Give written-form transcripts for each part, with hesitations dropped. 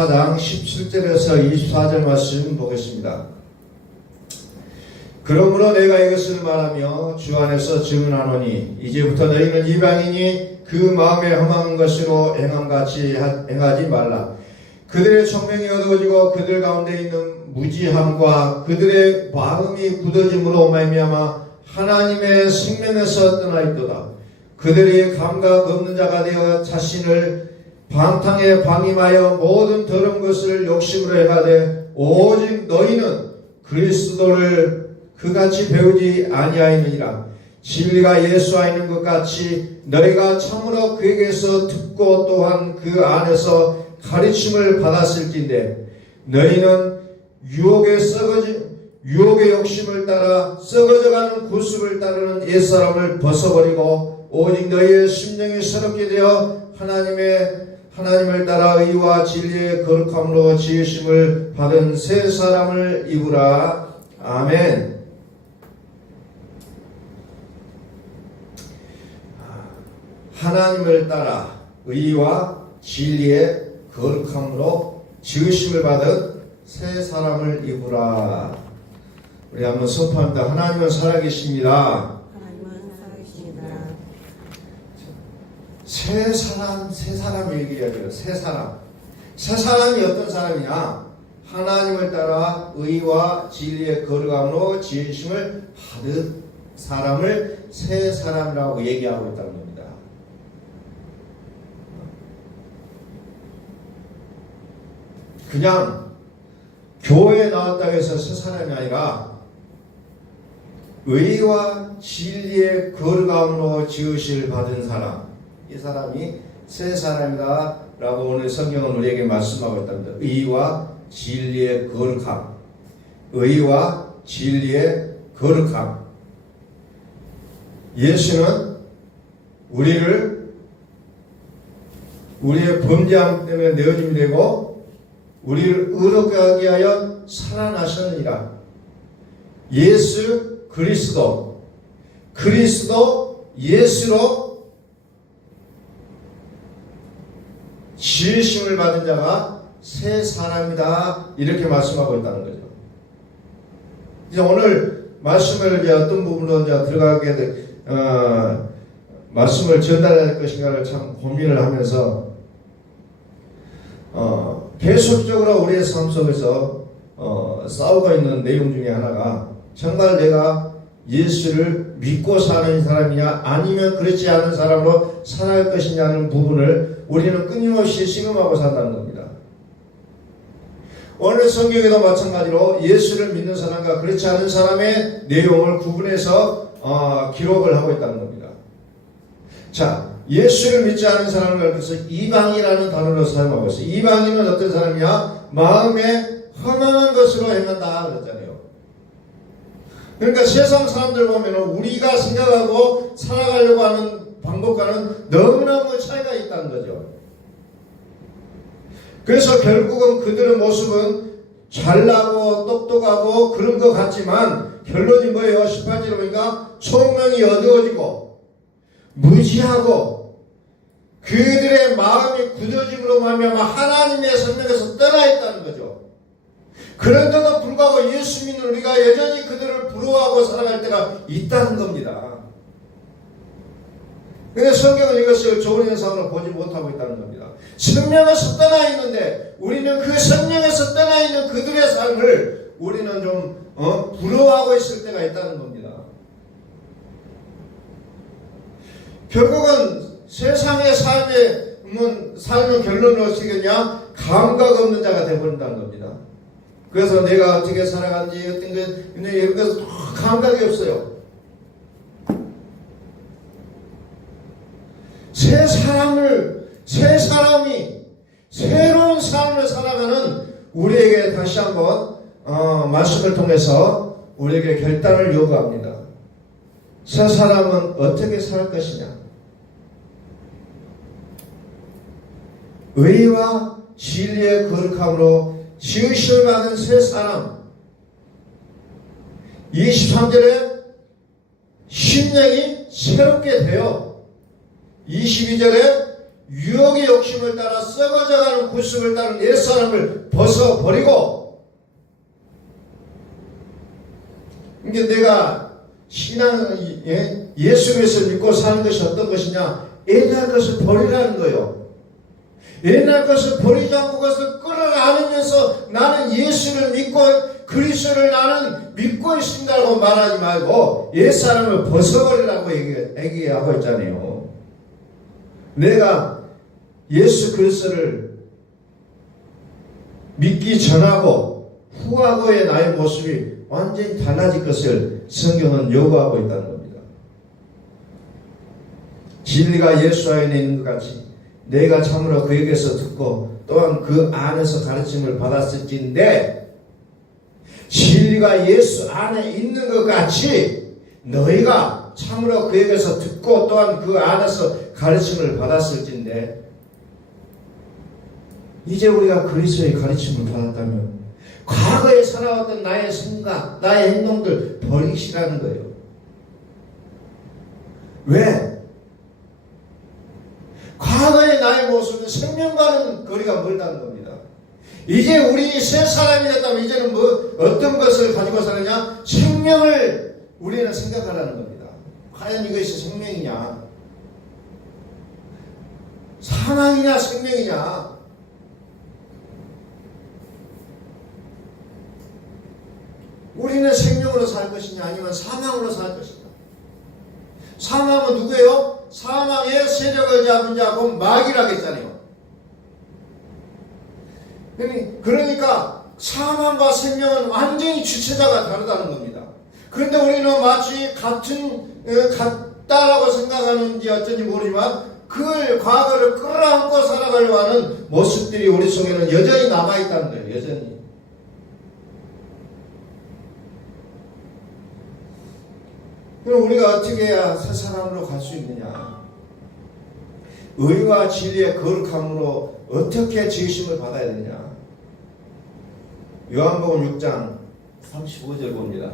4장 17절에서 24절 말씀 보겠습니다. 그러므로 내가 이것을 말하며 주 안에서 증언하노니 이제부터 너희는 이방인이 그 마음에 험한 것으로 행함같이 행하지 말라. 그들의 청명이 어두워지고 그들 가운데 있는 무지함과 그들의 마음이 굳어짐으로 말미암아 하나님의 생명에서 떠나있도다. 그들이 감각 없는 자가 되어 자신을 방탕에 방임하여 모든 더러운 것을 욕심으로 행하되 오직 너희는 그리스도를 그같이 배우지 아니하였느니라. 진리가 예수 안에 있는 것 같이 너희가 참으로 그에게서 듣고 또한 그 안에서 가르침을 받았을진데 너희는 유혹의 욕심을 따라 썩어져가는 구습을 따르는 옛사람을 벗어버리고 오직 너희의 심령이 새롭게 되어 하나님을 따라 의와 진리의 거룩함으로 지으심을 받은 새 사람을 입으라. 아멘. 하나님을 따라 의와 진리의 거룩함으로 지으심을 받은 새 사람을 입으라. 우리 한번 선포합니다. 하나님은 살아계십니다. 하나님은 살아계십니다. 새 사람 얘기해야 돼요. 새 사람이 어떤 사람이냐? 하나님을 따라 의와 진리의 거룩함으로 지으심을 받은 사람을 새 사람이라고 얘기하고 있다는 겁니다. 그냥 교회에 나왔다고 해서 새 사람이 아니라 의와 진리의 거룩함으로 지으실 받은 사람, 이 사람이 새 사람이다 라고 오늘 성경은 우리에게 말씀하고 있답니다. 의와 진리의 거룩함, 의와 진리의 거룩함. 예수는 우리의 범죄함 때문에 내어짐이 되고 우리를 의롭게 하기 위하여 살아나셨느니라. 예수 그리스도 예수로 지으심을 받은 자가 새 사람이다 이렇게 말씀하고 있다는 거죠. 이제 오늘 말씀을 이제 어떤 부분으로 이제 들어가게 말씀을 전달해야 될 것인가를 참 고민을 하면서 계속적으로 우리의 삶 속에서 싸우고 있는 내용 중에 하나가 정말 내가 예수를 믿고 사는 사람이냐 아니면 그렇지 않은 사람으로 살아갈 것이냐는 부분을 우리는 끊임없이 시험하고 산다는 겁니다. 오늘 성경에도 마찬가지로 예수를 믿는 사람과 그렇지 않은 사람의 내용을 구분해서 기록을 하고 있다는 겁니다. 자, 예수를 믿지 않은 사람을 그래서 이방이라는 단어로 사용하고 있어요. 이방인은 어떤 사람이냐? 마음에 험한 것으로 행한다 그랬잖아요. 그러니까 세상 사람들 보면 우리가 생각하고 살아가려고 하는 방법과는 너무너무 차이가 있다는 거죠. 그래서 결국은 그들의 모습은 잘나고 똑똑하고 그런 것 같지만 결론이 뭐예요? 18절에 보니까 총명이 어두워지고 무지하고 그들의 마음이 굳어짐으로 말미암아 하나님의 생명에서 떠나 있다는 거죠. 그런데도 불구하고 예수 믿는 우리가 여전히 그들을 부러워하고 살아갈 때가 있다는 겁니다. 그런데 성경은 이것을 좋은 현상으로 보지 못하고 있다는 겁니다. 생명에서 떠나 있는데 우리는 그 생명에서 떠나 있는 그들의 삶을 우리는 좀 부러워하고 있을 때가 있다는 겁니다. 결국은 세상의 삶은 결론을 어찌겠냐? 감각 없는 자가 되어버린다는 겁니다. 그래서 내가 어떻게 살아가는지 어떤 게 이런 것은 감각이 없어요. 새 사람이 새로운 삶을 살아가는 우리에게 다시 한번 말씀을 통해서 우리에게 결단을 요구합니다. 새 사람은 어떻게 살 것이냐? 의와 진리의 거룩함으로 지으심을 받은 새 사람. 23절에 심령이 새롭게 되어 22절에 유혹의 욕심을 따라 썩어져가는 구습을 따른 옛사람을 벗어버리고, 이게 내가 예수 그리스도를 믿고 사는 것이 어떤 것이냐? 옛날 것을 버리라는 거예요. 옛날 것을 버리지 않고 그것을 끌어안으면서 나는 예수를 믿고 그리스도를 나는 믿고 있습니다라고 말하지 말고 옛사람을 벗어버리라고 얘기하고 있잖아요. 내가 예수 그리스도를 믿기 전하고 후하고의 나의 모습이 완전히 달라질 것을 성경은 요구하고 있다는 겁니다. 진리가 예수 안에 있는 것 같이 내가 참으로 그에게서 듣고 또한 그 안에서 가르침을 받았을진데, 진리가 예수 안에 있는 것 같이 너희가 참으로 그에게서 듣고 또한 그 안에서 가르침을 받았을진데, 이제 우리가 그리스도의 가르침을 받았다면 과거에 살아왔던 나의 생각, 나의 행동들 버리시라는 거예요. 왜? 과거의 나의 모습은 생명과는 거리가 멀다는 겁니다. 이제 우리 새 사람이 됐다면 이제는 어떤 것을 가지고 사느냐? 생명을 우리는 생각하라는 겁니다. 과연 이것이 생명이냐? 사망이냐 생명이냐? 우리는 생명으로 살 것이냐 아니면 사망으로 살 것이냐? 사망은 누구예요? 사망의 세력을 잡은 자, 그건 마귀라고 했잖아요. 그러니까 사망과 생명은 완전히 주체자가 다르다는 겁니다. 그런데 우리는 마치 같다라고 생각하는지 어쩐지 모르지만 그 과거를 끌어안고 살아가려고 하는 모습들이 우리 속에는 여전히 남아있다는 거예요. 여전히. 그럼 우리가 어떻게 해야 새 사람으로 갈 수 있느냐? 의와 진리의 거룩함으로 어떻게 지으심을 받아야 되느냐? 요한복음 6장 35절 봅니다.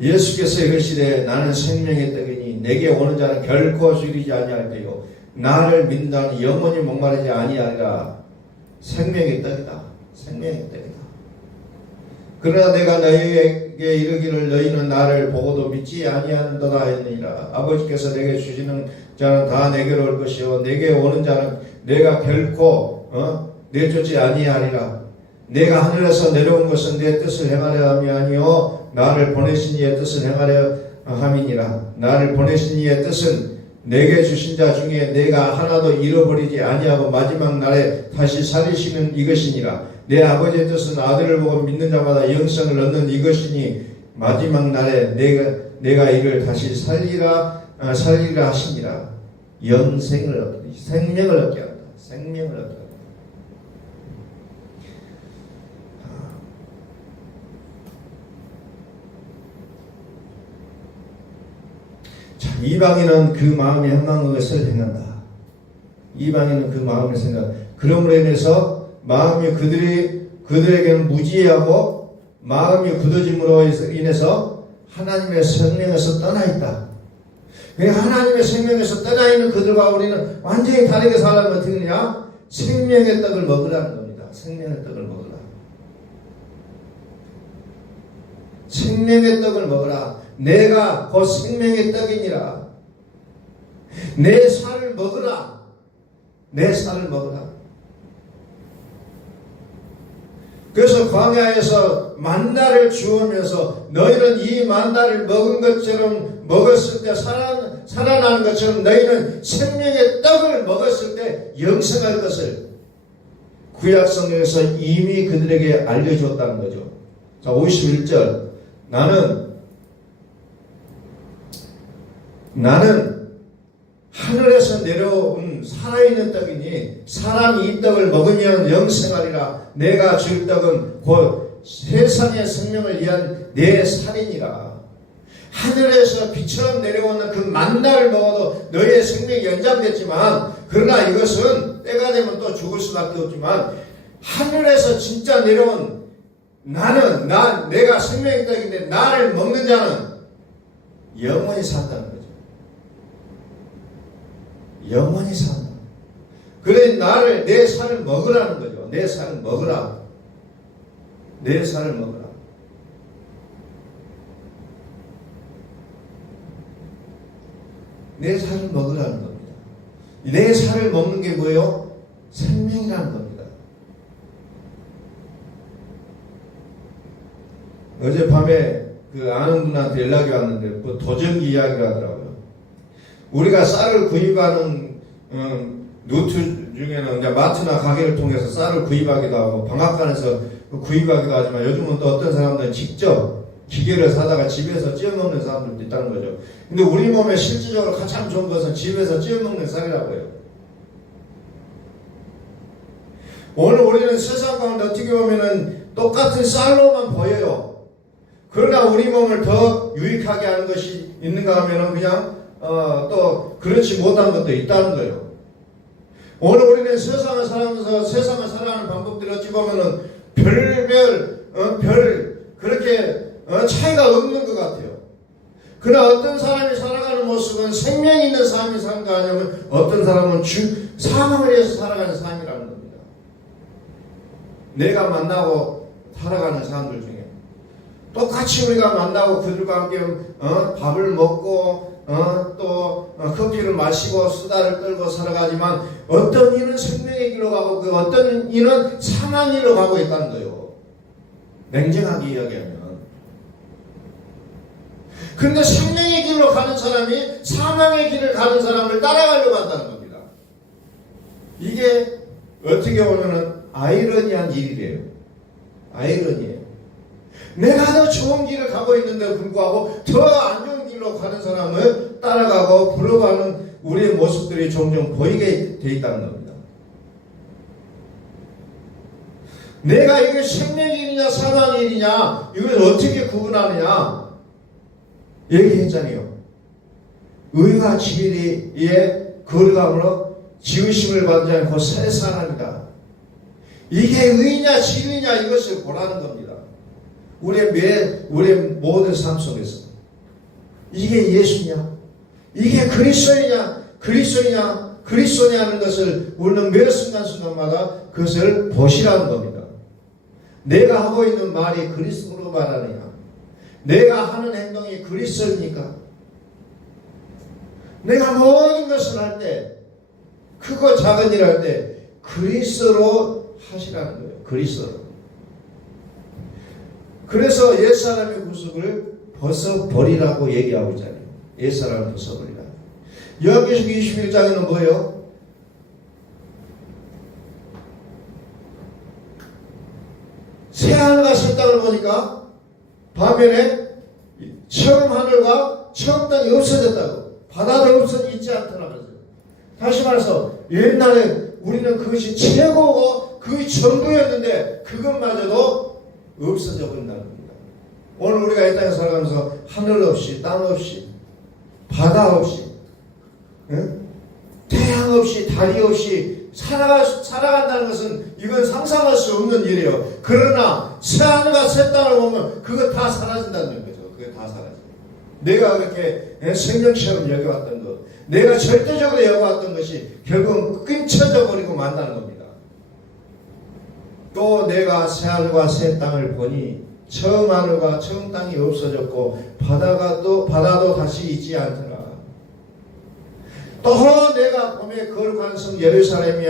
예수께서 이르시되 나는 생명의 떡이니 내게 오는 자는 결코 줄이지 아니할 때요 나를 믿는다는 영원히 목마르지 아니하리라. 생명의 떡이다. 생명의 떡이다. 그러나 내가 너희에게 이르기를 너희는 나를 보고도 믿지 아니하는도다 하였느니라. 아버지께서 내게 주시는 자는 다 내게로 올 것이요 내게 오는 자는 내가 결코 내쫓지 아니하리라. 내가 하늘에서 내려온 것은 내 뜻을 행하려 함이 아니요 나를 보내신 이의 뜻을 행하려 함이니라. 나를 보내신 이의 뜻은 내게 주신 자 중에 내가 하나도 잃어버리지 아니하고 마지막 날에 다시 살리시는 이것이니라. 내 아버지의 뜻은 아들을 보고 믿는 자마다 영생을 얻는 이것이니 마지막 날에 내가 이를 다시 살리라 하시니라. 영생을 얻게, 생명을 얻게 한다. 생명을 얻게 한다. 이방인은 그 마음이 향한 것을 행한다. 이방인은 그 마음을 생각. 그러므로 인해서 마음이 그들에게는 무지하고 마음이 굳어짐으로 인해서 하나님의 생명에서 떠나 있다. 하나님의 생명에서 떠나 있는 그들과 우리는 완전히 다르게 살아가면 어떻게 되냐? 생명의 떡을 먹으라는 겁니다. 생명의 떡을 먹으라. 생명의 떡을 먹으라. 내가 곧 생명의 떡이니라. 내 살을 먹으라. 내 살을 먹으라. 그래서 광야에서 만나를 주우면서 너희는 이 만나를 먹은 것처럼 먹었을 때 살아나는 것처럼 너희는 생명의 떡을 먹었을 때 영생할 것을 구약 성경에서 이미 그들에게 알려주었다는 거죠. 자, 51절. 나는 하늘에서 내려온 살아있는 떡이니 사람이 이 떡을 먹으면 영생하리라. 내가 줄 떡은 곧 세상의 생명을 위한 내 살이니라. 하늘에서 비처럼 내려오는 그 만나를 먹어도 너희의 생명이 연장됐지만, 그러나 이것은 때가 되면 또 죽을 수밖에 없지만, 하늘에서 진짜 내려온 내가 생명의 떡인데 나를 먹는 자는 영원히 산다는 거죠. 영원히 산다. 그래 내 살을 먹으라는 거죠. 내 살을 먹으라. 내 살을 먹으라. 내 살을 먹으라는 겁니다. 내 살을 먹는 게 뭐예요? 생명이라는 겁니다. 어젯밤에 아는 분한테 연락이 왔는데 뭐 도전기 이야기를 하더라고요. 우리가 쌀을 구입하는 루트 중에는 이제 마트나 가게를 통해서 쌀을 구입하기도 하고 방앗간에서 구입하기도 하지만 요즘은 또 어떤 사람들은 직접 기계를 사다가 집에서 찌어 먹는 사람들도 있다는 거죠. 근데 우리 몸에 실질적으로 가장 좋은 것은 집에서 찌어 먹는 쌀이라고 해요. 오늘 우리는 세상 가운데 어떻게 보면은 똑같은 쌀로만 보여요. 그러나 우리 몸을 더 유익하게 하는 것이 있는가 하면은 그냥 또 그렇지 못한 것도 있다는 거예요. 오늘 우리는 세상을 살아가면서 세상을 살아가는 방법들이 어찌 보면은 별 그렇게 차이가 없는 것 같아요. 그러나 어떤 사람이 살아가는 모습은 생명 있는 삶이 사는가 하냐면 어떤 사람은 사망을 위해서 살아가는 삶이라는 겁니다. 내가 만나고 살아가는 사람들 중에 똑같이 우리가 만나고 그들과 함께 밥을 먹고 또 커피를 마시고 수다를 떨고 살아가지만 어떤 이는 생명의 길로 가고 어떤 이는 사망의 길로 가고 있다는 거예요. 냉정하게 이야기하면. 그런데 생명의 길로 가는 사람이 사망의 길을 가는 사람을 따라가려고 한다는 겁니다. 이게 어떻게 보면은 아이러니한 일이래요. 아이러니해요. 내가 더 좋은 길을 가고 있는데 불구하고 더 안 좋은 길로 가는 사람을 따라가고 불러가는 우리의 모습들이 종종 보이게 돼 있다는 겁니다. 내가 이게 생명의 길이냐 사망의 길이냐 이걸 어떻게 구분하느냐 얘기했잖아요. 의와 진리의 거룩함으로 지으심을 받은 자는 곧 새 사람이다. 이게 의냐 진리냐 이것을 보라는 겁니다. 우리의 모든 삶 속에서 이게 예수냐 이게 그리스도냐는 것을 우리는 매 순간순간마다 그것을 보시라는 겁니다. 내가 하고 있는 말이 그리스도로 말하느냐 내가 하는 행동이 그리스도입니까? 내가 모든 것을 할 때 크고 작은 일 할 때 그리스도로 하시라는 거예요. 그리스도로. 그래서 옛사람의 구습을 벗어버리라고 얘기하고 있잖아요. 옛사람을 벗어버리라. 여기서 21장에는 뭐예요? 새하늘과 새 땅을 보니까 반면에 처음 하늘과 처음 땅이 없어졌다고. 바다도 있지 않더라 그랬어요. 다시 말해서 옛날에 우리는 그것이 최고고 그 전부였는데 그것마저도 없어져 버린다는 겁니다. 오늘 우리가 이 땅에 살아가면서 하늘 없이 땅 없이 바다 없이 태양 없이 달이 없이 살아간다는 것은 이건 상상할 수 없는 일이에요. 그러나 새하늘과 새 땅을 보면 그거 다 사라진다는 거죠. 그게 다 사라져요. 내가 그렇게 생명처럼 여겨왔던 것 내가 절대적으로 여겨왔던 것이 결국은 끊쳐져 버리고 만다는 겁니다. 또 내가 새하늘과 새 땅을 보니 처음 하늘과 처음 땅이 없어졌고 바다도 다시 있지 않더라. 또 내가 봄에 거룩한 성 예루살렘이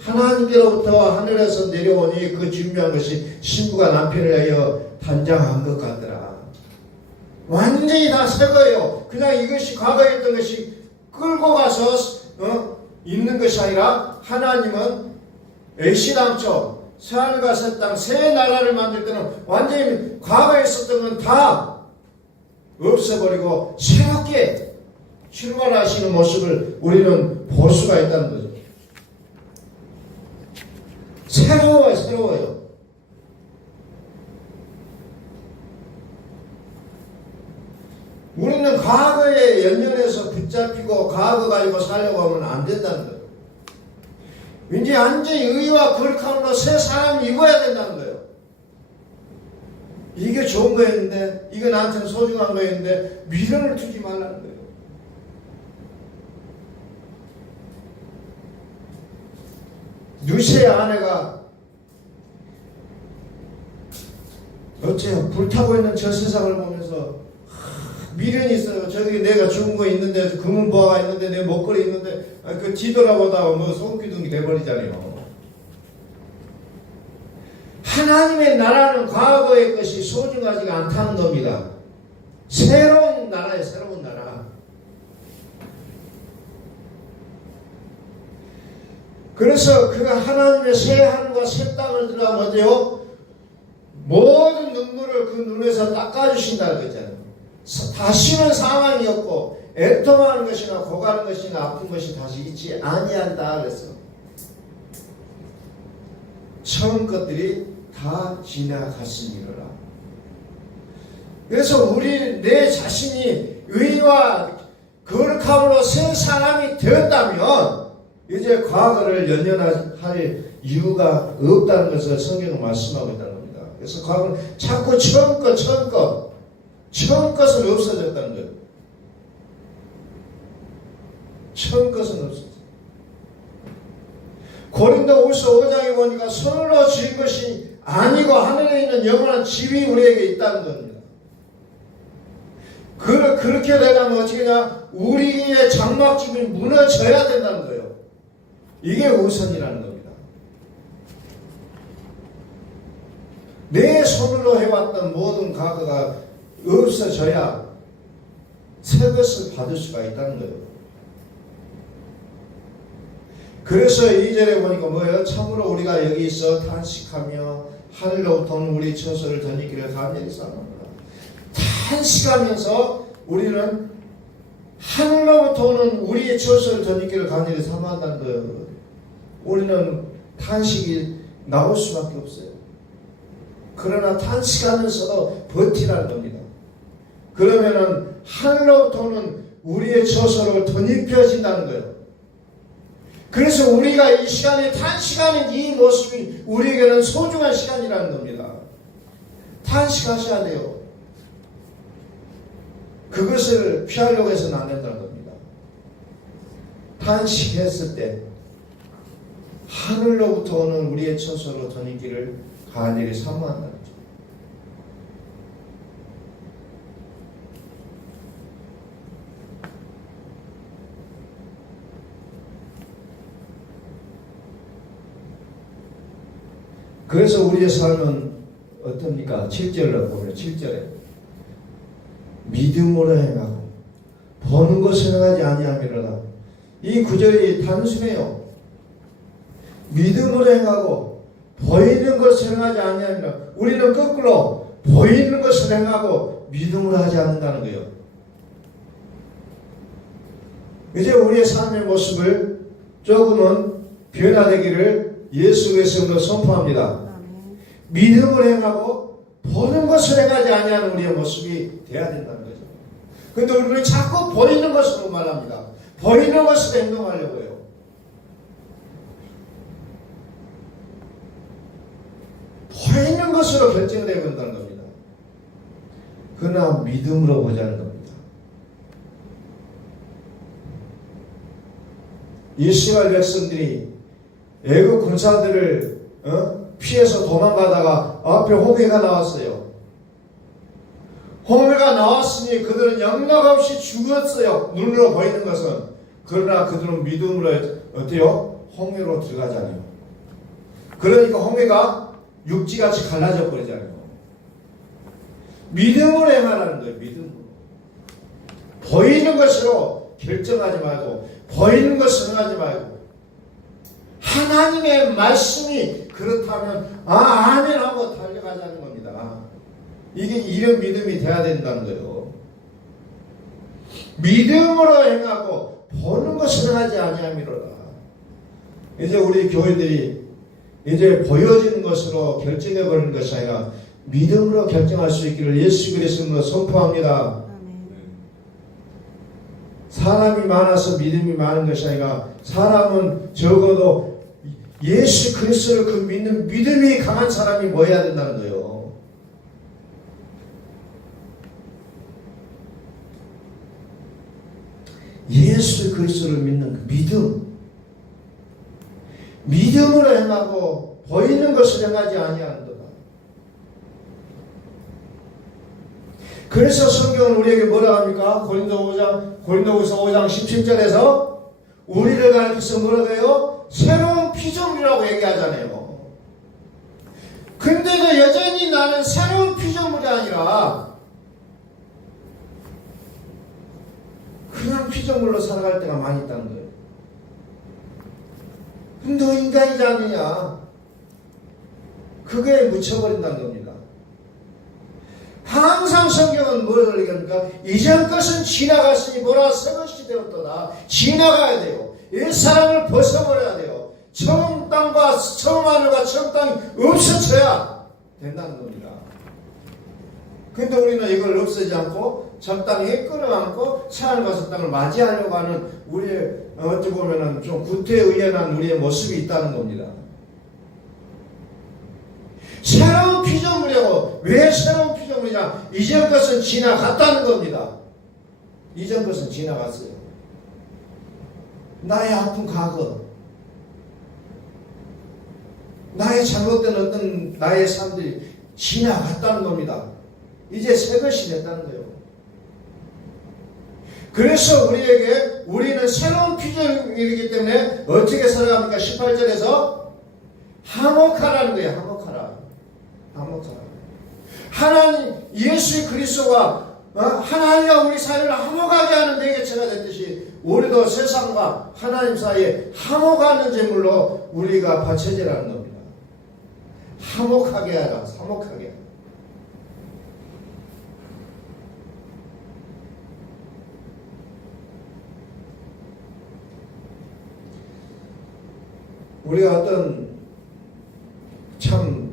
하나님께로부터 하늘에서 내려오니 그 준비한 것이 신부가 남편을 위하여 단장한 것 같더라. 완전히 다 새 거예요. 그냥 이것이 과거에 있던 것이 끌고 가서 있는 것이 아니라 하나님은 애시당초 새하늘과 새 땅, 새 나라를 만들 때는 완전히 과거에 있었던 건 다 없애버리고 새롭게 출발하시는 모습을 우리는 볼 수가 있다는 거죠. 새로워요. 우리는 과거에 연연해서 붙잡히고 과거 가지고 살려고 하면 안 된다는 거예요. 이제 완전히 의와 거룩함으로 새 사람을 입어야 된다는 거예요. 이게 좋은 거였는데, 이거 나한테는 소중한 거였는데 미련을 두지 말라는 거예요. 누시의 아내가 어째요? 불타고 있는 저 세상을 보면서 미련이 있어요. 저기 내가 죽은 거 있는데, 금은보화가 있는데, 내 목걸이 있는데, 그 뒤돌아보다가 뭐 소금기둥이 돼버리잖아요. 하나님의 나라는 과거의 것이 소중하지가 않다는 겁니다. 새로운 나라예요. 새로운 나라. 그래서 그가 하나님의 새 하늘과 새 땅을 들어가면 어때요? 모든 눈물을 그 눈에서 닦아주신다는 거잖아요. 다시는 사망이 없고 애통하는 것이나 고가는 것이나 아픈 것이 다시 있지 아니한다 그랬어. 처음 것들이 다 지나갔으니라. 그래서 우리 내 자신이 의와 거룩함으로 새 사람이 되었다면 이제 과거를 연연할 이유가 없다는 것을 성경은 말씀하고 있다는 겁니다. 그래서 과거는 자꾸 처음 것은 없어졌다는 거예요. 처음 것은 없어졌어요. 고린도후서 5장에 보니까 손으로 지은 것이 아니고 하늘에 있는 영원한 집이 우리에게 있다는 겁니다. 그렇게 되려면 어떻게 하냐? 우리의 장막집이 무너져야 된다는 거예요. 이게 우선이라는 겁니다. 내 손으로 해왔던 모든 과거가 없어져야 새 것을 받을 수가 있다는 거예요. 그래서 2절에 보니까 뭐예요? 참으로 우리가 여기서 탄식하며 하늘로부터 오는 우리 처소를 덧입기를 간절히 사모합니다. 탄식하면서 우리는 하늘로부터 오는 우리의 처소를 덧입기를 간절히 사모한다는 거예요. 우리는 탄식이 나올 수밖에 없어요. 그러나 탄식하면서도 버티라는 겁니다. 그러면은 하늘로부터 오는 우리의 처소를 덧입혀진다는 거예요. 그래서 우리가 이 시간에 탄식하는 이 모습이 우리에게는 소중한 시간이라는 겁니다. 탄식하셔야 돼요. 그것을 피하려고 해서는 안 된다는 겁니다. 탄식했을 때 하늘로부터 오는 우리의 처소로 덧입기를 간절히 사모한다는 거죠. 그래서 우리의 삶은 어떻습니까? 7절을 보면 7절에 믿음으로 행하고 보는 것을 행하지 아니함이로다. 이 구절이 단순해요. 믿음으로 행하고 보이는 것을 행하지 아니함이라. 우리는 거꾸로 보이는 것을 행하고 믿음으로 하지 않는다는 거예요. 이제 우리의 삶의 모습을 조금은 변화되기를 예수 그리스도로 선포합니다. 믿음을 행하고 보는 것을 행하지 아니하는 우리의 모습이 돼야 된다는 거죠. 그런데 우리는 자꾸 보이는 것으로 말합니다. 보이는 것으로 행동하려고 해요. 보이는 것으로 결정을 해본다는 겁니다. 그러나 믿음으로 보자는 겁니다. 이스라엘 백성들이 애국 군사들을 피해서 도망가다가 앞에 홍해가 나왔어요. 홍해가 나왔으니 그들은 영락없이 죽었어요. 눈으로 보이는 것은. 그러나 그들은 믿음으로 어때요? 홍해로 들어가잖아요. 그러니까 홍해가 육지같이 갈라져 버리잖아요. 믿음으로 행하라는 거예요. 믿음으로. 보이는 것으로 결정하지 말고 보이는 것을 행하지 말고 하나님의 말씀이 그렇다면 아멘 하고 달려가자는 겁니다. 이게 이런 믿음이 돼야 된다는 거예요. 믿음으로 행하고 보는 것을 행하지 아니함이로다. 이제 우리 교회들이 이제 보여지는 것으로 결정해버리는 것이 아니라 믿음으로 결정할 수 있기를 예수 그리스도로 선포합니다. 사람이 많아서 믿음이 많은 것이 아니라 사람은 적어도 예수 그리스도를 그 믿는 믿음이 강한 사람이 모여야 된다는 거예요. 예수 그리스도를 믿는 그 믿음으로 행하고 보이는 것을 행하지 아니하는도다. 그래서 성경은 우리에게 뭐라 합니까? 고린도후서 5장 17절에서 우리를 가르쳐서 뭐라고 해요? 새로운 피조물이라고 얘기하잖아요. 근데도 여전히 나는 새로운 피조물이 아니라 그냥 피조물로 살아갈 때가 많이 있다는 거예요. 근데 너 인간이지 않느냐? 그게 묻혀버린다는 겁니다. 항상 성경은 뭘 얘기합니까? 이전 것은 지나갔으니 뭐라 새 것이 되었도다. 지나가야 돼요. 옛사람을 벗어버려야 돼요. 처음 땅과 처음 하늘과 처음 땅이 없어져야 된다는 겁니다. 근데 우리는 이걸 없애지 않고 적당히 끌어안고 새하늘과 새 땅을 맞이하려고 하는 우리의 어찌 보면은 좀 구태의연한 우리의 모습이 있다는 겁니다. 새로운 피조물이고 왜 새로운 피조물이냐? 이전 것은 지나갔다는 겁니다. 이전 것은 지나갔어요. 나의 아픈 과거, 나의 잘못된 어떤 나의 삶들이 지나갔다는 겁니다. 이제 새 것이 됐다는 거예요. 그래서 우리는 새로운 피조물이기 때문에 어떻게 살아갑니까? 18절에서 화목하라는 거예요. 화목하라. 하나님 예수 그리스도가 하나님과 우리 사이를 화목하게 하는 매개체가 됐듯이 우리도 세상과 하나님 사이에 화목하는 제물로 우리가 바쳐지라는 겁니다. 화목하게 하라. 화목하게. 우리가 어떤 참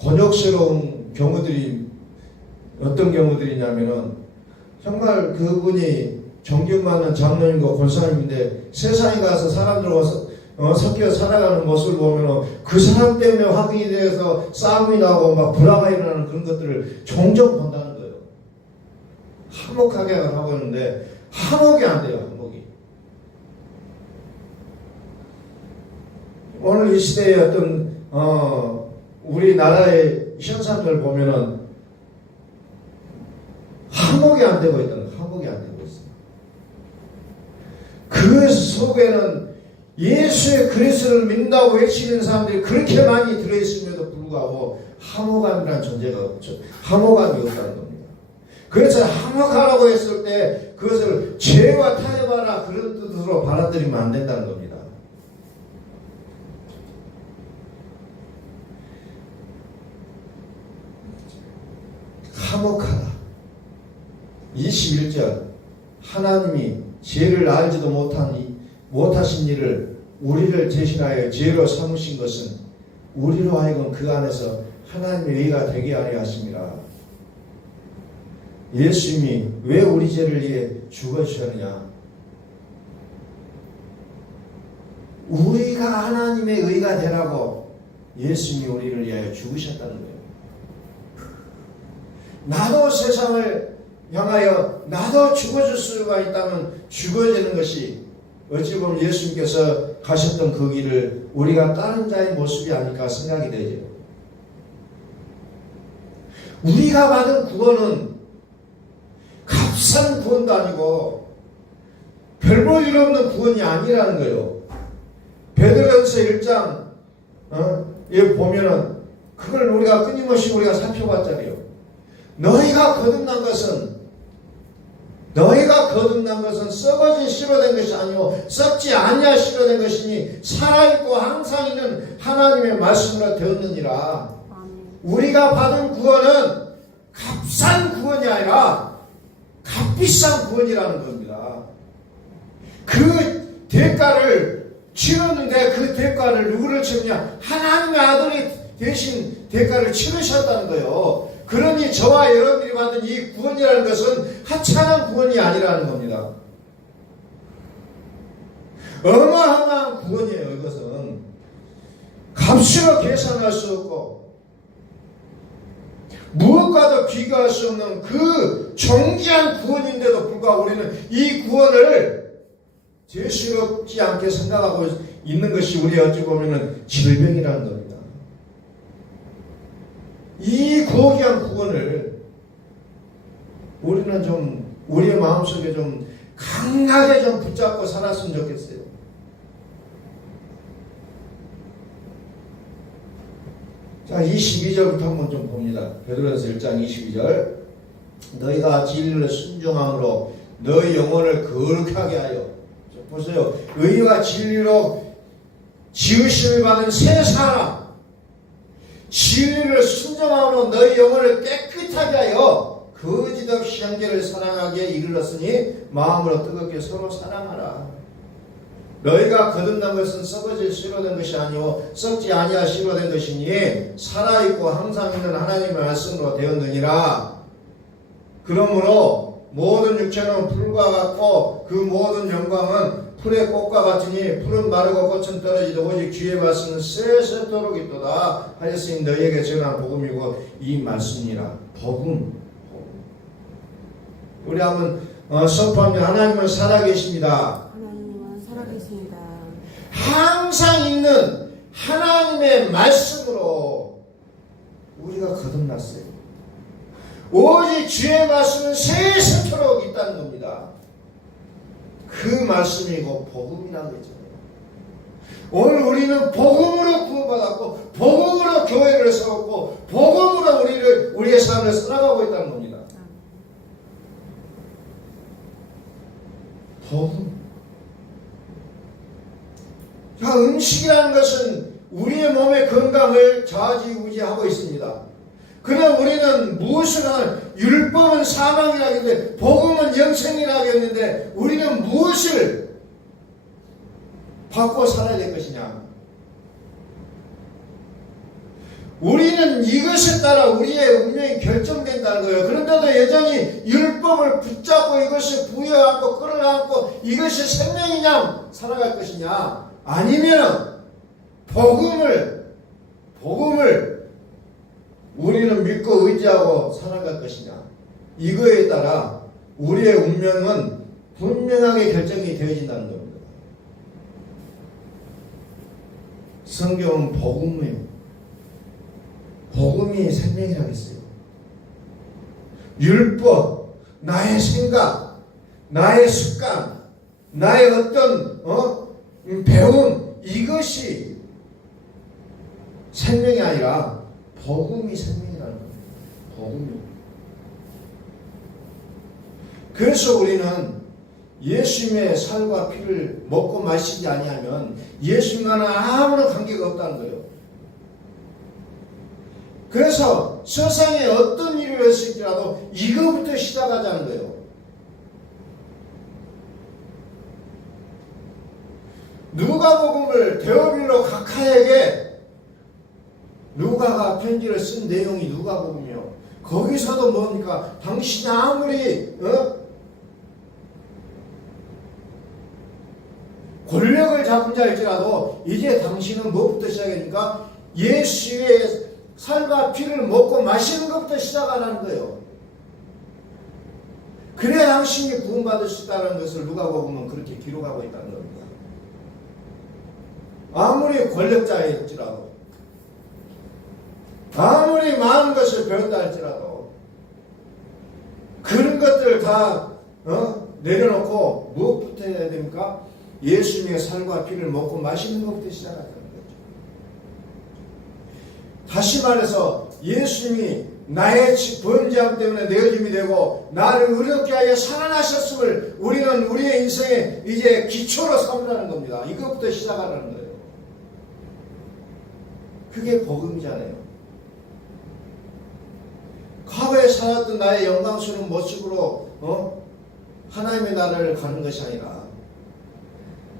곤욕스러운 경우들이 어떤 경우들이냐면은 정말 그분이 존경 많은 장로님과 권사님인데 세상에 가서 사람들과 섞여 살아가는 모습을 보면은 그 사람 때문에 화근이 되어서 싸움이 나고 막 불화가 일어나는 그런 것들을 종종 본다는 거예요. 화목하게 하고 있는데 화목이 안 돼요. 화목이. 오늘 이 시대의 어떤 우리나라의 현상을 보면은 화목이 안 되고 있다는 거예요. 화목이 안 되고 있어요. 그 속에는 예수의 그리스도를 믿는다고 외치는 사람들이 그렇게 많이 들어있음에도 불구하고 화목함이라는 존재가 없죠. 화목함이 없다는 겁니다. 그래서 화목하라고 했을 때 그것을 죄와 타협하라 그런 뜻으로 받아들이면 안 된다는 겁니다. 화목하라. 21절 하나님이 죄를 알지도 못하신 일을 우리를 대신하여 죄로 삼으신 것은 우리로 하여금 그 안에서 하나님의 의가 되게 하려 하심이라. 예수님이 왜 우리 죄를 위해 죽어주셨느냐? 우리가 하나님의 의가 되라고 예수님이 우리를 위하여 죽으셨다는 거예요. 나도 세상을 향하여 나도 죽어줄 수가 있다면 죽어지는 것이 어찌 보면 예수님께서 가셨던 그 길을 우리가 다른 자의 모습이 아닐까 생각이 되죠. 우리가 받은 구원은 값싼 구원도 아니고 별 볼 일 없는 구원이 아니라는 거예요. 베드로전서 1장 여기 보면은 그걸 우리가 끊임없이 우리가 살펴봤잖아요. 너희가 거듭난 것은 썩어진 씨로 된 것이 아니오 썩지 아니하 씨로 된 것이니 살아있고 항상 있는 하나님의 말씀으로 되었느니라. 우리가 받은 구원은 값싼 구원이 아니라 값비싼 구원이라는 겁니다. 그 대가를 치렀는데 그 대가를 누구를 치느냐? 하나님의 아들이 대신 대가를 치르셨다는 거예요. 그러니 저와 여러분들이 받은 이 구원이라는 것은 하찮은 구원이 아니라는 겁니다. 어마어마한 구원이에요. 이것은 값으로 계산할 수 없고 무엇과도 비교할 수 없는 그 존귀한 구원인데도 불구하고 우리는 이 구원을 죄스럽지 않게 생각하고 있는 것이 우리 어찌 보면 질병이라는 겁니다. 이 고귀한 구원을 우리는 좀 우리의 마음속에 좀 강하게 좀 붙잡고 살았으면 좋겠어요. 자, 22절부터 한번 좀 봅니다. 베드로전서 1장 22절. 너희가 진리를 순종함으로 너희 영혼을 거룩하게 하여. 보세요. 의와 진리로 지으심을 받은 새 사람. 진리를 순종함으로 너희 영혼을 깨끗하게 하여 거짓 없이 형제를 사랑하기에 이르렀으니 마음으로 뜨겁게 서로 사랑하라. 너희가 거듭난 것은 썩어질 씨로 된 것이 아니오 썩지 아니할 씨로 된 것이니 살아있고 항상 있는 하나님의 말씀으로 되었느니라. 그러므로 모든 육체는 풀과 같고 그 모든 영광은 풀의 꽃과 같으니 풀은 마르고 꽃은 떨어지도 오직 주의 말씀은 세세토록 있도다 하였으니 너희에게 전한 복음이고 이 말씀이라. 복음. 우리 한번 선포합니다. 하나님은 살아계십니다. 항상 있는 하나님의 말씀으로 우리가 거듭났어요. 오직 주의 말씀은 세세토록 있다는 겁니다. 그 말씀이고 복음이라고 했잖아요. 오늘 우리는 복음으로 구원받았고 복음으로 교회를 세웠고 복음으로 우리의 삶을 살아가고 있다는 겁니다. 복음. 자, 음식이라는 것은 우리의 몸의 건강을 좌지우지하고 있습니다. 그러나 우리는 무엇을 하는, 율법은 사망이라고 했는데 복음은 영생이라고 했는데 우리는 무엇을 받고 살아야 될 것이냐? 우리는 이것에 따라 우리의 운명이 결정된다는 거예요. 그런데도 여전히 율법을 붙잡고 이것을 부여하고 끌어안고 이것이 생명이냐 살아갈 것이냐, 아니면 복음을 우리는 믿고 의지하고 살아갈 것이냐, 이거에 따라 우리의 운명은 분명하게 결정이 되어진다는 겁니다. 성경은 복음이 생명이라고 했어요. 율법, 나의 생각, 나의 습관, 나의 어떤 배움, 이것이 생명이 아니라 복음이 생명이라는 겁니다. 복음이. 그래서 우리는 예수님의 살과 피를 먹고 마시지 아니하면 예수님과는 아무런 관계가 없다는 거예요. 그래서 세상에 어떤 일을 했을지라도 이거부터 시작하자는 거예요. 누가복음을 대어빌로 각하에게 누가가 편지를 쓴 내용이 누가복음이요. 거기서도 뭡니까? 당신이 아무리 권력을 잡은 자일지라도 이제 당신은 무엇부터 시작하니까 예수의 살과 피를 먹고 마시는 것부터 시작하라는 거예요. 그래야 당신이 구원받을 수 있다는 것을 누가복음은 그렇게 기록하고 있다는 겁니다. 아무리 권력자일지라도, 아무리 많은 것을 배웠다 할지라도 그런 것들 다 내려놓고 무엇부터 해야 됩니까? 예수님의 살과 피를 먹고 마시는 것부터 시작하는 거죠. 다시 말해서 예수님이 나의 범죄함 때문에 내어짐이 되고 나를 의롭게 하여 살아나셨음을 우리는 우리의 인생에 이제 기초로 삼으라는 겁니다. 이것부터 시작하라는 거예요. 그게 복음이잖아요. 과거에 살았던 나의 영광스러운 모습으로 하나님의 나라를 가는 것이 아니라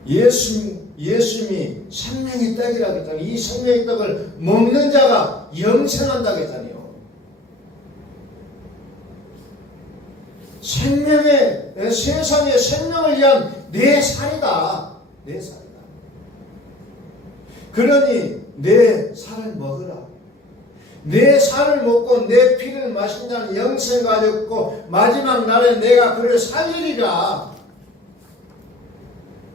예수님이 생명의 떡이라고 했잖아요. 이 생명의 떡을 먹는 자가 영생한다고 했잖아요. 세상의 생명을 위한 내 살이다. 내 살이다. 그러니 내 살을 먹으라. 내 살을 먹고 내 피를 마신 자는 영생 가졌고 마지막 날에 내가 그를 살리리라.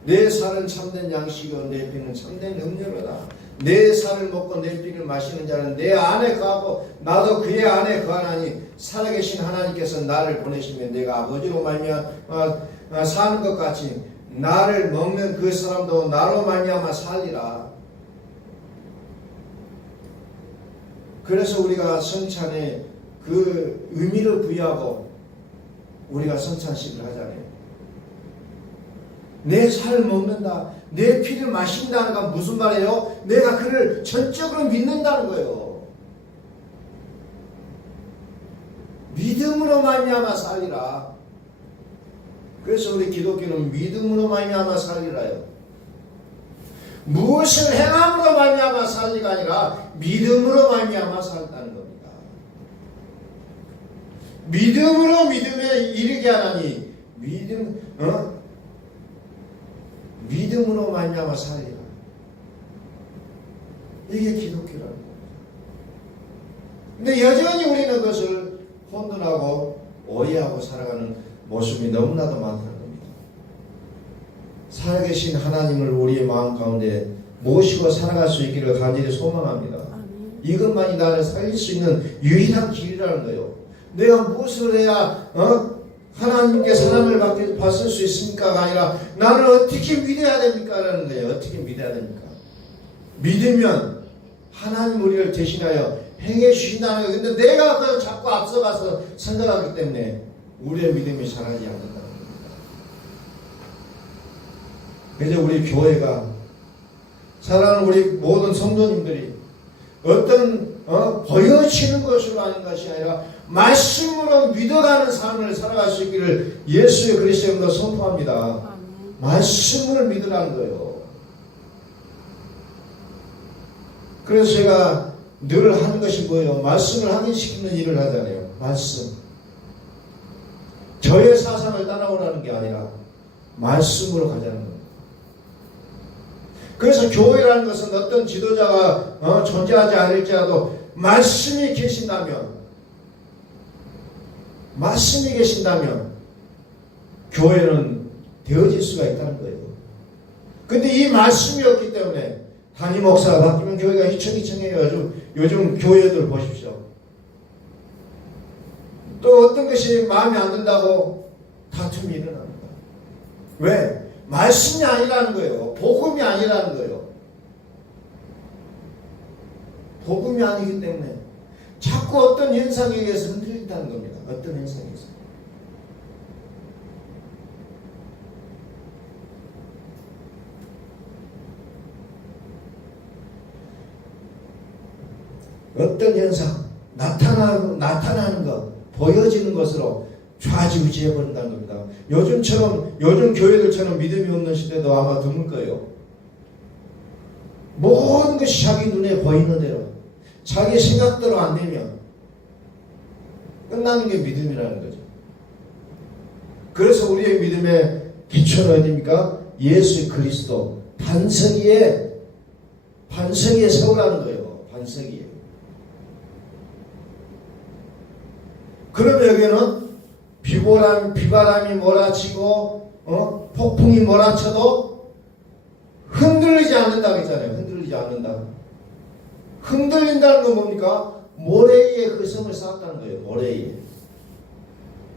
내 살은 참된 양식이요 내 피는 참된 음료로다. 내 살을 먹고 내 피를 마시는 자는 내 안에 거하고 나도 그의 안에 거하나니 살아계신 하나님께서 나를 보내시면 내가 아버지로 말미암아 사는 것 같이 나를 먹는 그 사람도 나로 말미암아 살리라. 그래서 우리가 성찬에 그 의미를 부여하고 우리가 성찬식을 하잖아요. 내 살을 먹는다, 내 피를 마신다는 건 무슨 말이에요? 내가 그를 전적으로 믿는다는 거예요. 믿음으로 말미암아 살리라. 그래서 우리 기독교는 믿음으로 말미암아 살리라요. 무엇을 행함으로 말미암아 살리가 아니라 믿음으로 말미암아 살다는 겁니다. 믿음으로 믿음에 이르게 하나니 믿음으로 말미암아 살리라. 이게 기독교라는 겁니다. 근데 여전히 우리는 그것을 혼돈하고 오해하고 살아가는 모습이 너무나도 많다는 겁니다. 살아계신 하나님을 우리의 마음 가운데 모시고 살아갈 수 있기를 간절히 소망합니다. 이것만이 나를 살릴 수 있는 유일한 길이라는 거예요. 내가 무엇을 해야 하나님께 사랑을 받을 수 있습니까가 아니라 나를 어떻게 믿어야 됩니까? 라는 거예요. 어떻게 믿어야 됩니까? 믿으면 하나님 우리를 대신하여 행해 주신다는 거예요. 근데 내가 그걸 자꾸 앞서가서 생각하기 때문에 우리의 믿음이 자라지 않는다는 겁니다. 그래서 우리 교회가 사랑하는 우리 모든 성도님들이 어떤 보여지는 것으로 하는 것이 아니라 말씀으로 믿어가는 삶을 살아갈 수 있기를 예수의 그리스도의 이름으로 선포합니다. 말씀을 믿으라는 거예요. 그래서 제가 늘 하는 것이 뭐예요? 말씀을 확인시키는 일을 하잖아요. 말씀. 저의 사상을 따라오라는 게 아니라 말씀으로 가자는 겁니다. 그래서 교회라는 것은 어떤 지도자가 존재하지 않을지라도 말씀이 계신다면 교회는 되어질 수가 있다는 거예요. 근데 이 말씀이 없기 때문에 담임 목사가 바뀌면 교회가 휘청휘청해요. 요즘 교회들 보십시오. 또 어떤 것이 마음에 안 든다고 다툼이 일어납니다. 왜? 말씀이 아니라는 거예요. 복음이 아니라는 거예요. 복음이 아니기 때문에 자꾸 어떤 현상에 의해서 흔들린다는 겁니다. 어떤 현상에 의해서. 어떤 현상, 나타나는 것, 보여지는 것으로 좌지우지해 버린다는 겁니다. 요즘 교회들처럼 믿음이 없는 시대도 아마 드물 거예요. 모든 것이 자기 눈에 보이는 대로, 자기 생각대로 안 되면 끝나는 게 믿음이라는 거죠. 그래서 우리의 믿음의 기초는 어디입니까? 예수 그리스도 반석위에 세우라는 거예요. 반석위에. 그러면 여기는 비바람이 몰아치고 폭풍이 몰아쳐도 흔들리지 않는다고 했잖아요. 흔들리지 않는다. 흔들린다는 건 뭡니까? 모래 위에 그 성을 쌓았다는 거예요. 모래 위에.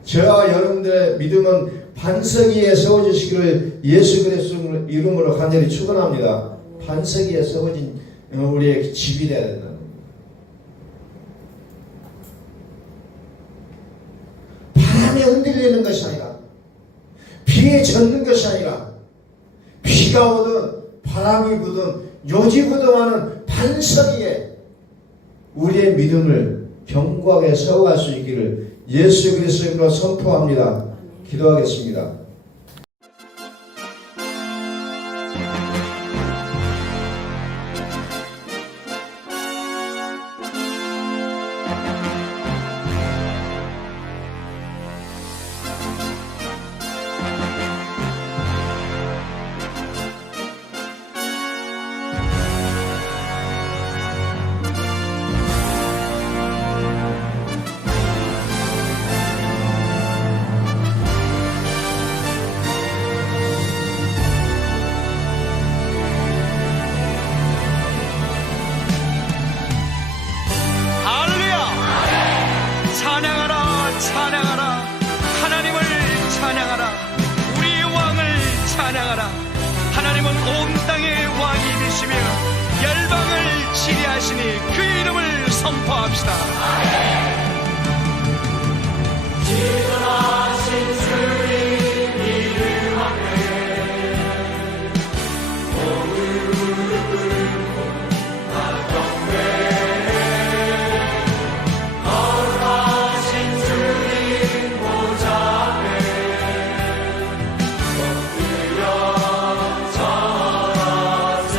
저와 여러분들의 믿음은 반석 위에 세워지시기를 예수 그리스도 이름으로 간절히 축원합니다. 반석 위에 세워진 우리의 집이 되어야 된다. 바람에 흔들리는 것이 아니라, 비에 젖는 것이 아니라, 비가 오든 바람이 부든 요지부동하는 반석 위에 우리의 믿음을 견고하게 세워갈 수 있기를 예수 그리스도의 이름으로 선포합니다. 기도하겠습니다. 주님은 온 땅의 왕이 되시며 열방을 치리하시니 그 이름을 선포합시다. 지존하신 주님 이름 앞에 오늘 무릎 꿇고 다 경배해. 거룩하신 주님 보좌 앞에 엎드려 절하세.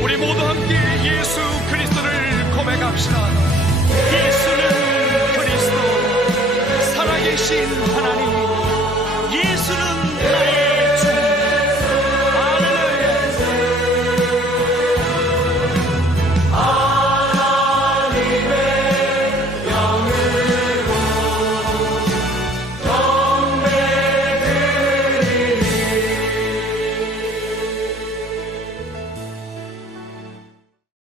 우리 모두 함께 예수 그리스도를 고백합시다. 예수는 그리스도, 살아계신 하나님.